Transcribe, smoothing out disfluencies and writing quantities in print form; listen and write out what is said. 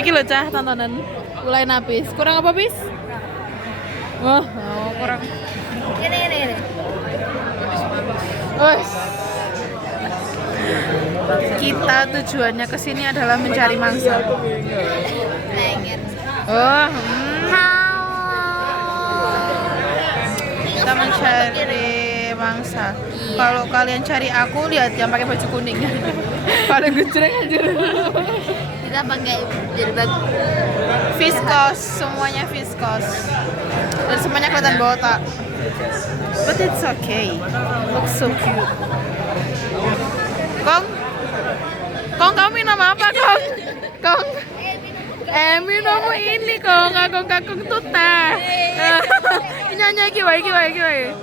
Iki lho cah tontonan mulai napis. Kurang apa, Pis? Oh, kurang. Ini. Wes. Kita tujuannya ke sini adalah mencari mangsa. Pengen. Oh, kita mencari mangsa. Kalau kalian cari aku, lihat yang pakai baju kuning. Paling gejreng aja. Kita pakai jilbab. Viscose, semuanya viscose. Dan semuanya kelihatan botak. But it's okay. Looks so cute. Kong, kamu minum apa, Kong? Kong. Minum ini, Kong. Kakung tuh teh. Nyanyi iki wae.